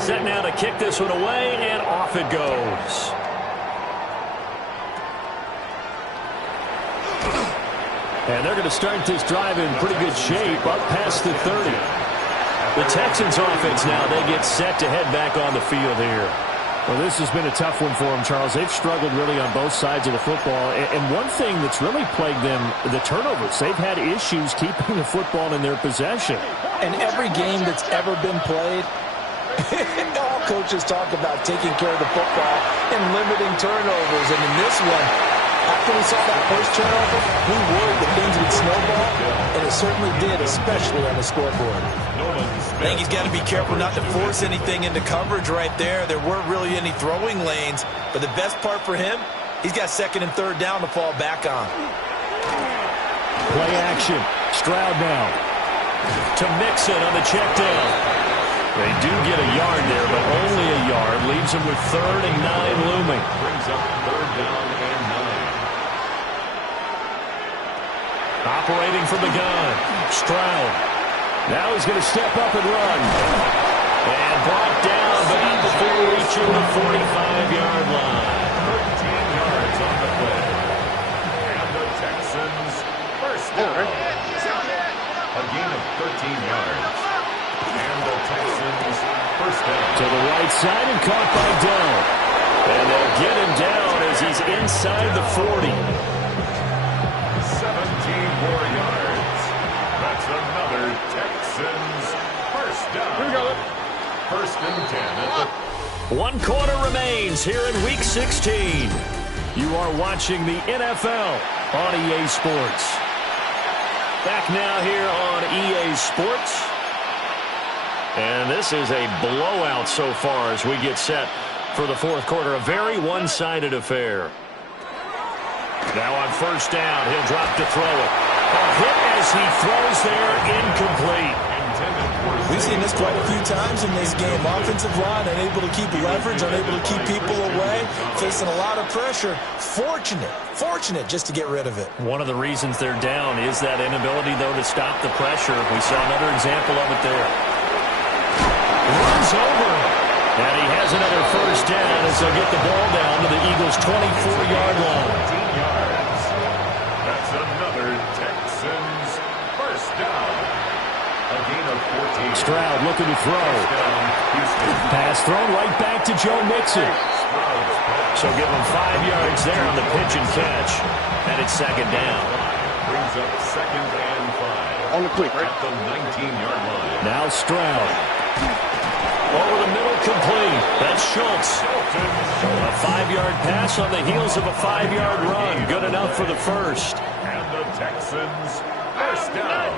Set now to kick this one away, and off it goes. And they're going to start this drive in pretty good shape, up past the 30. The Texans offense now, they get set to head back on the field here. Well, this has been a tough one for them, Charles. They've struggled really on both sides of the football. And one thing that's really plagued them, the turnovers. They've had issues keeping the football in their possession. And every game that's ever been played, all coaches talk about taking care of the football and limiting turnovers. And in this one, after we saw that first turnover, we worried that things would snowball, and it certainly did, especially on the scoreboard. I think he's got to be careful not to force anything into coverage right there. There weren't really any throwing lanes, but the best part for him, he's got 2nd and 3rd down to fall back on. Play action. Stroud now to Mixon on the check down. They do get a yard there, but only a yard. Leaves them with 3rd and 9 looming. Brings up 3rd down and 9. Operating from the gun. Stroud. Now he's going to step up and run. And brought down, but not before reaching the 45-yard line. 13 yards on the play. And the Texans first down. A gain of 13 yards. And the Texans first down. To the right side and caught by Dell. And they'll get him down as he's inside the 40. 17 more yards. That's another Texans first down. Here we go. 1st and 10 at the 1 quarter remains here in Week 16. You are watching the NFL on EA Sports. Back now here on EA Sports. And this is a blowout so far as we get set for the 4th quarter. A very one-sided affair. Now on 1st down, he'll drop to throw it. A hit as he throws there, incomplete. intended We've seen this quite a few times in this game. Offensive line unable to keep leverage, unable to keep people away, facing a lot of pressure. Fortunate just to get rid of it. One of the reasons they're down is that inability, though, to stop the pressure. We saw another example of it there. Runs over. And he has another first down as they'll get the ball down to the Eagles' 24-yard line. 15 yards. That's another Texans first down. A gain of 14. Stroud looking to throw. Pass thrown right back to Joe Mixon. So give him 5 yards there on the pitch and catch. And it's second down. Brings up second and 5. On the quick, right? At the 19-yard line. Now Stroud. Over the middle, complete. That's Schultz. A 5-yard pass on the heels of a 5-yard run. Good enough for the first. And the Texans first down.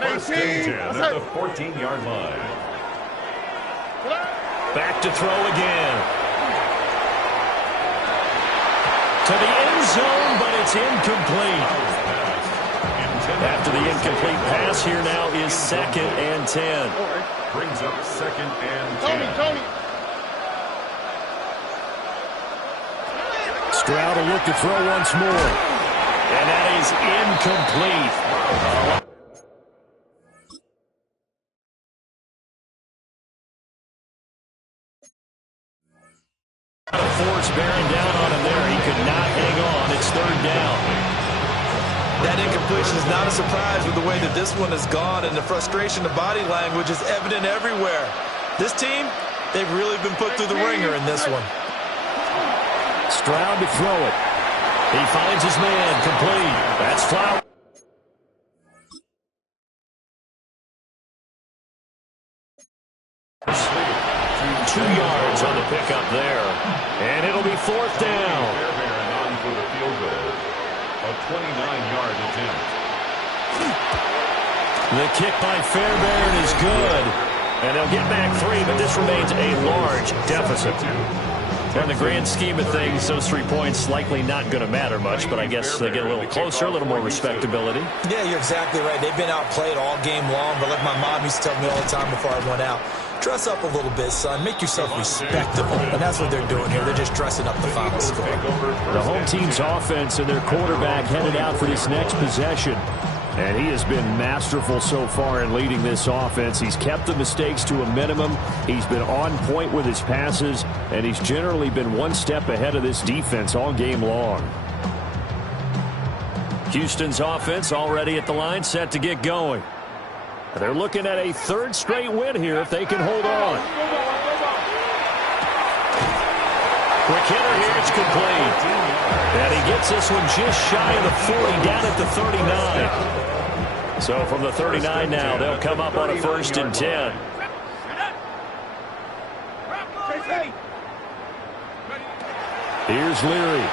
First and 10 at the 14-yard line. Back to throw again. To the end zone, but it's incomplete. After the incomplete pass, here now is second and 10. Brings up second and 10. Stroud will look to throw once more. And that is incomplete. Force bearing down on him there. He could not hang on. It's third down. That incompletion is not a surprise with the way that this one has gone, and the frustration, the body language is evident everywhere. This team, they've really been put through the ringer in this one. Stroud to throw it. He finds his man, complete. That's Flower. Two yards on the pickup there. And it'll be fourth down. Fairbairn on for the field goal. A 29-yard attempt. The kick by Fairbairn is good. And they'll get back 3, but this remains a large deficit. In the grand scheme of things, those 3 points likely not going to matter much, but I guess they get a little closer, a little more respectability. Yeah, you're exactly right. They've been outplayed all game long, but like my mom used to tell me all the time before I went out, dress up a little bit, son. Make yourself respectable. And that's what they're doing here. They're just dressing up the final score. The home team's offense and their quarterback headed out for this next possession. And he has been masterful so far in leading this offense. He's kept the mistakes to a minimum. He's been on point with his passes, and he's generally been one step ahead of this defense all game long. Houston's offense already at the line, set to get going. They're looking at a third straight win here if they can hold on. Quick hitter here, it's complete. And he gets this one just shy of the 40, down at the 39. So from the 39 now, they'll come up on a first and 10. Here's Leary.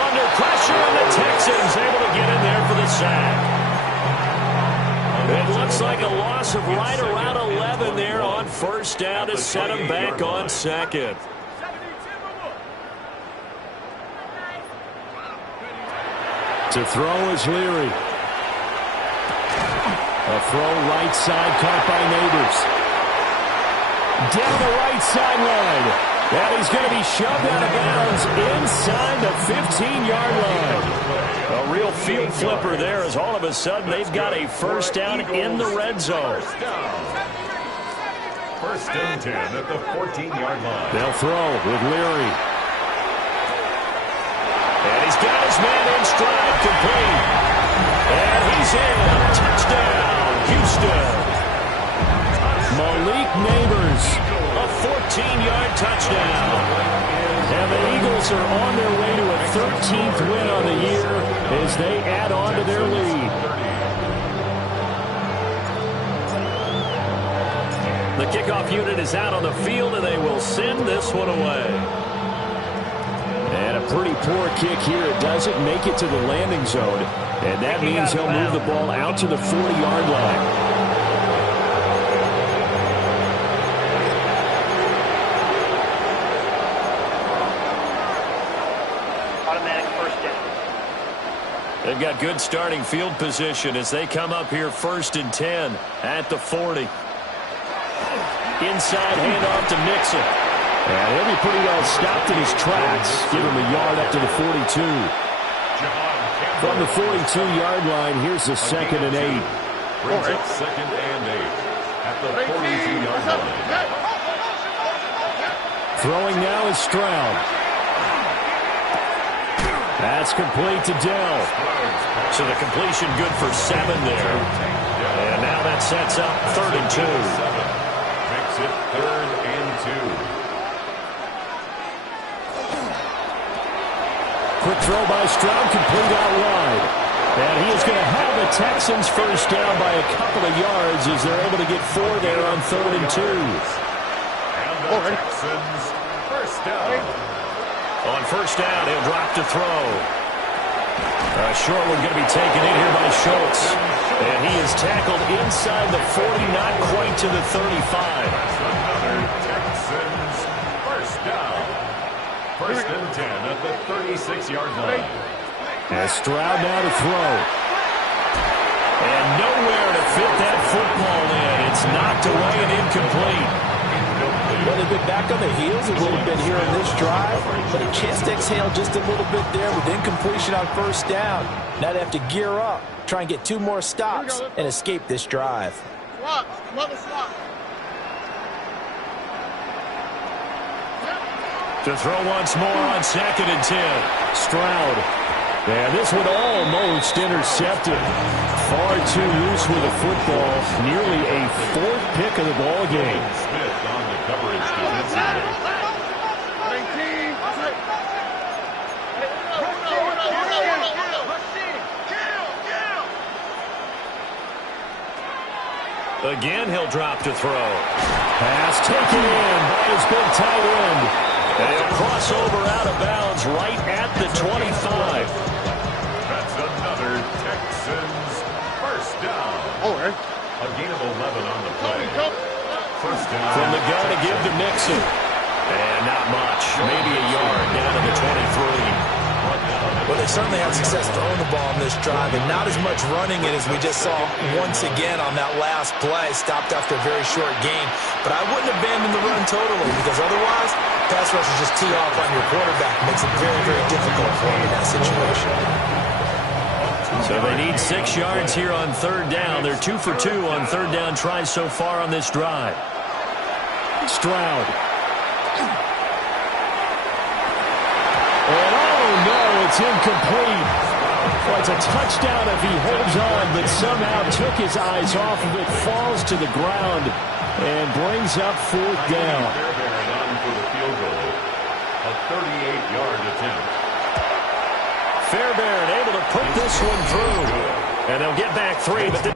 Under pressure, and the Texans able to get in there for the sack. It looks like a loss of right around 11 there on first down to set him back on second. To throw is Leary. A throw right side caught by Neighbors. Down the right sideline. And he's going to be shoved out of bounds inside the 15-yard line. A real field flipper there as all of a sudden they've got a first down in the red zone. First and 10 at the 14-yard line. They'll throw with Leary. And he's got his man in stride, complete. And he's in. Touchdown, Houston. Malik Neighbors, a 14-yard touchdown. And the Eagles are on their way to a 13th win on the year as they add on to their lead. The kickoff unit is out on the field, and they will send this one away. And a pretty poor kick here. It doesn't make it to the landing zone. And that means he'll move the ball out to the 40-yard line. Automatic first down. They've got good starting field position as they come up here 1st and 10 at the 40. Inside handoff to Mixon. And he'll be pretty well stopped in his tracks. Give him a yard up to the 42. From the 42-yard line, here's the 2nd and 8. Brings up 2nd and 8 at the 42-yard line. Throwing now is Stroud. That's complete to Dell. So the completion good for 7 there. And now that sets up 3rd and 2. Makes it 3rd and 2. Quick throw by Stroud, complete out wide. And he is going to have the Texans first down by a couple of yards as they're able to get 4 there on 3rd and 2. And the Texans first down. On first down, he'll drop to throw. Short one going to be taken in here by Schultz. And he is tackled inside the 40, not quite to the 35. That's another Texans first down. 1st and 10 at the 36-yard line. As Stroud now to throw. And nowhere to fit that football in. It's knocked away and incomplete. Well, they've been back on their heels a little bit here in this drive, but a chance to exhale just a little bit there with incompletion on first down. Now they have to gear up, try and get 2 more stops, and escape this drive. To throw once more on 2nd and 10. Stroud. And this one almost intercepted. Far too loose with the football. Nearly a 4th pick of the ball game. Smith on the coverage defensively. Again, he'll drop to throw. Pass taken in by his big tight end. And he'll cross over out of bounds right at the 25. That's another Texans first down. A gain of 11 on the play. First down. From the gun to give to Mixon. And not much. Maybe a yard down to the 23. Well, they certainly had success throwing the ball in this drive, and not as much running it as we just saw once again on that last play. Stopped after a very short gain. But I wouldn't abandon the run totally, because otherwise, pass rushers just tee off on your quarterback. Makes it very, very difficult for him in that situation. So they need 6 yards here on 3rd down. They're 2 for 2 on 3rd down tries so far on this drive. Stroud. And oh no, it's incomplete. Well, it's a touchdown if he holds on, but somehow took his eyes off of it, falls to the ground, and brings up 4th down. Fairbairn on for the field goal. A 38-yard attempt. Fairbairn able to put this one through. And they'll get back 3, but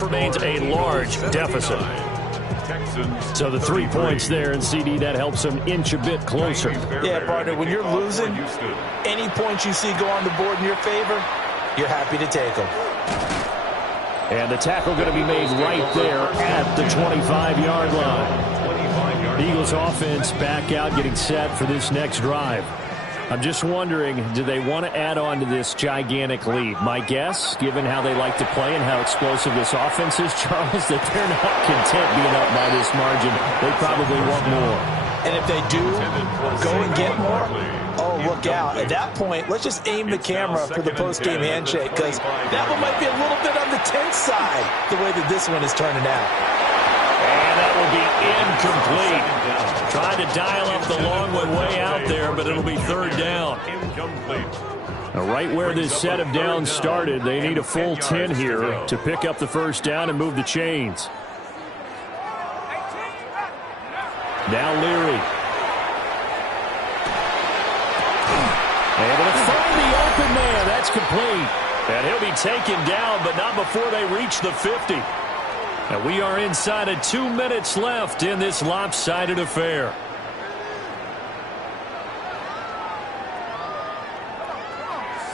remains a large deficit. So the 3 points there, and CD, that helps them inch a bit closer. Yeah, partner, when you're losing, any points you see go on the board in your favor, you're happy to take them. And the tackle going to be made right there at the 25-yard line. The Eagles offense back out, getting set for this next drive. I'm just wondering, do they want to add on to this gigantic lead? My guess, given how they like to play and how explosive this offense is, Charles, that they're not content being up by this margin. They probably want more. And if they do go and get more, oh, look out. At that point, let's just aim the camera for the post-game handshake, because that one might be a little bit on the tense side, the way that this one is turning out. And that will be incomplete. Trying to dial up the long one way out there, but it'll be 3rd down. Now, right where this set of downs started, they need a full 10 here to pick up the first down and move the chains. Now Leary. Able to find the open man. That's complete. And he'll be taken down, but not before they reach the 50. And we are inside of 2 minutes left in this lopsided affair.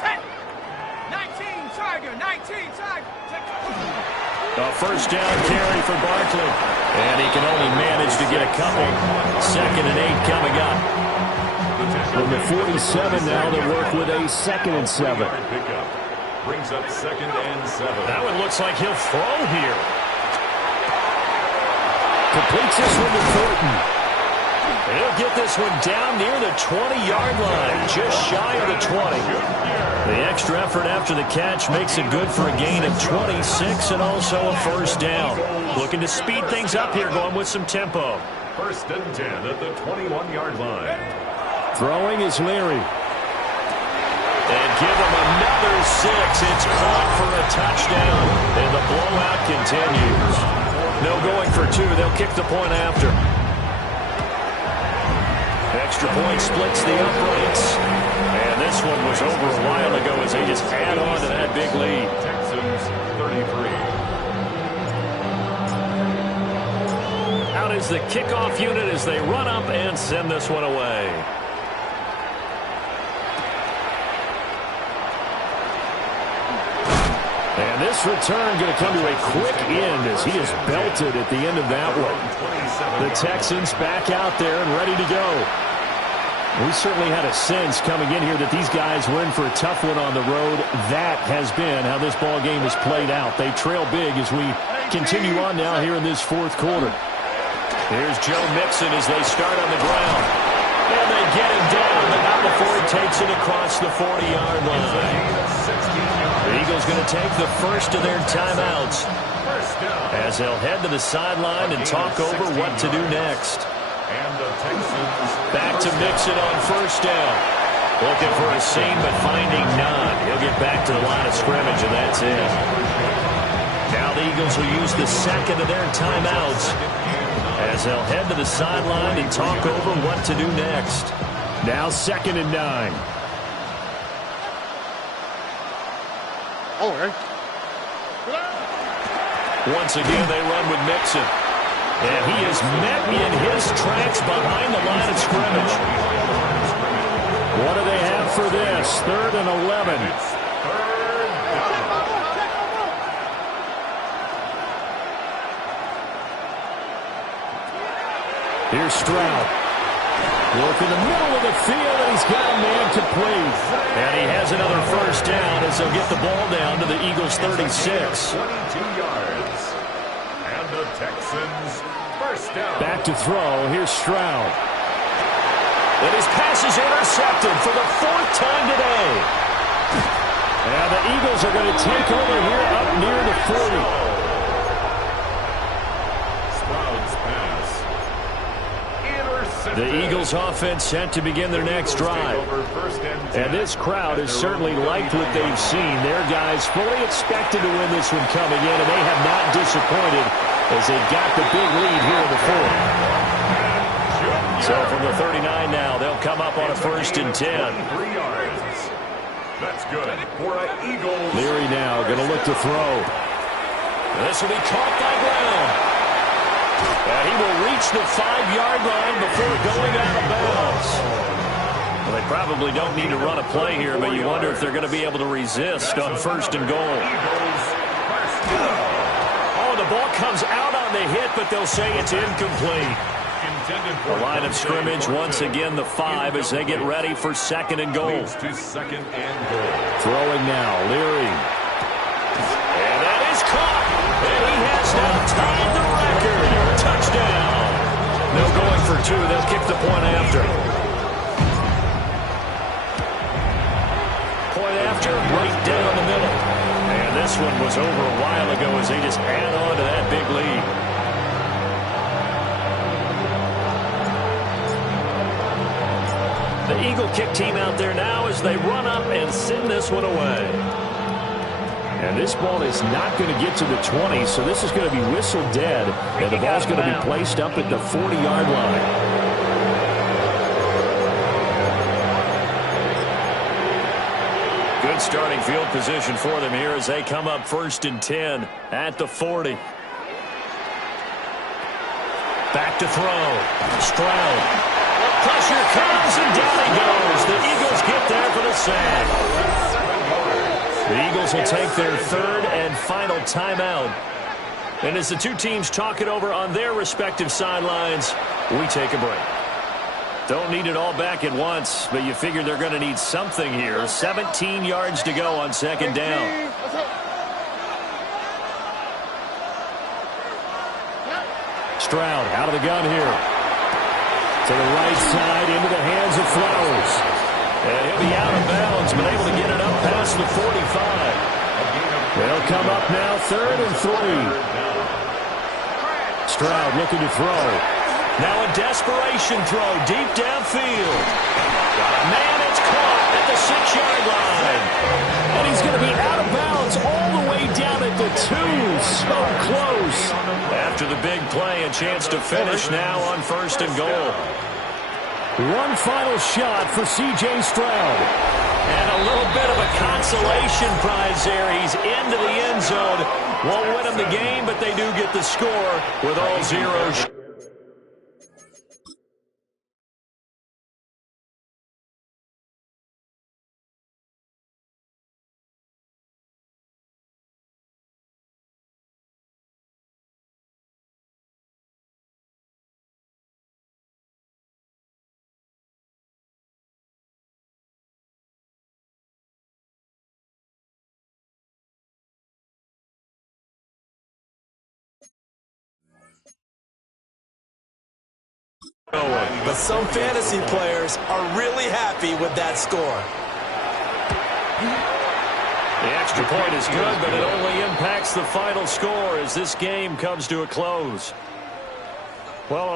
Set. 19 timeout. Tiger, 19, Tiger. A first down carry for Barkley. And he can only manage to get a couple. 2nd and 8 coming up. From the 47 now, they work with a 2nd and 7. Brings up 2nd and 7. That one looks like he'll throw here. Completes this one to Thornton. He'll get this one down near the 20-yard line, just shy of the 20. The extra effort after the catch makes it good for a gain of 26 and also a first down. Looking to speed things up here, going with some tempo. 1st and 10 at the 21-yard line. Throwing is Leary. And give him another 6. It's caught for a touchdown, and the blowout continues. No going for 2. They'll kick the point after. Extra point splits the uprights. And this one was over a while ago as they just add on to that big lead. Texans 33. Out is the kickoff unit as they run up and send this one away. And this return going to come to a quick end as he is belted at the end of that one. The Texans back out there and ready to go. We certainly had a sense coming in here that these guys were in for a tough one on the road. That has been how this ball game has played out. They trail big as we continue on now here in this 4th quarter. Here's Joe Mixon as they start on the ground. And they get him down, but not before he takes it across the 40-yard line. The Eagles going to take the first of their timeouts as they'll head to the sideline and talk over what to do next. And the Texans back to Mixon on first down. Looking for a seam, but finding none. He'll get back to the line of scrimmage, and that's it. Now the Eagles will use the 2nd of their timeouts as they'll head to the sideline and talk over what to do next. Now 2nd and 9. Once again, they run with Mixon. And he is met in his tracks behind the line of scrimmage. What do they have for this? 3rd and 11. Here's Stroud. Work in the middle of the field, and he's got a man complete. And he has another first down as they'll get the ball down to the Eagles' 36. 22 yards. And the Texans first down. Back to throw. Here's Stroud. And his pass is intercepted for the 4th time today. And the Eagles are going to take over here up near the 40. The Eagles offense set to begin their next drive. And this crowd has certainly liked what they've seen. Their guys fully expected to win this one coming in, and they have not disappointed as they got the big lead here in the 4th. So from the 39 now, they'll come up on a 1st and 10. 3 yards. That's good for an Eagles. Leary now going to look to throw. This will be caught by Brown. And he will reach the 5-yard line before going out of bounds. Well, they probably don't need to run a play here, but you wonder if they're going to be able to resist on 1st and goal. Oh, the ball comes out on the hit, but they'll say it's incomplete. The line of scrimmage, once again, the 5 as they get ready for 2nd and goal. Throwing now, Leary. And that is caught. And he has now tied the record. Touchdown. No going for 2. They'll kick the point after. Point after, right down the middle. And this one was over a while ago as they just add on to that big lead. The Eagle kick team out there now as they run up and send this one away. And this ball is not going to get to the 20, so this is going to be whistled dead. And the ball's going to be placed up at the 40-yard line. Good starting field position for them here as they come up 1st and 10 at the 40. Back to throw. Stroud. Pressure comes, and down he goes. The Eagles get there for the sack. The Eagles will take their third and final timeout. And as the two teams talk it over on their respective sidelines, we take a break. Don't need it all back at once, but you figure they're going to need something here. 17 yards to go on second down. Stroud out of the gun here. To the right side, into the hands of Flowers. And he'll be out of bounds, but able to get it up past the 45. They'll come up now, 3rd and 3. Stroud looking to throw. Now a desperation throw deep downfield. Man, it's caught at the 6-yard line. And he's going to be out of bounds all the way down at the 2. So close. After the big play, a chance to finish now on 1st and goal. One final shot for C.J. Stroud. And a little bit of a consolation prize there. He's into the end zone. Won't win them the game, but they do get the score with all zeros. But some fantasy players are really happy with that score. The extra point is good, but it only impacts the final score as this game comes to a close. Well,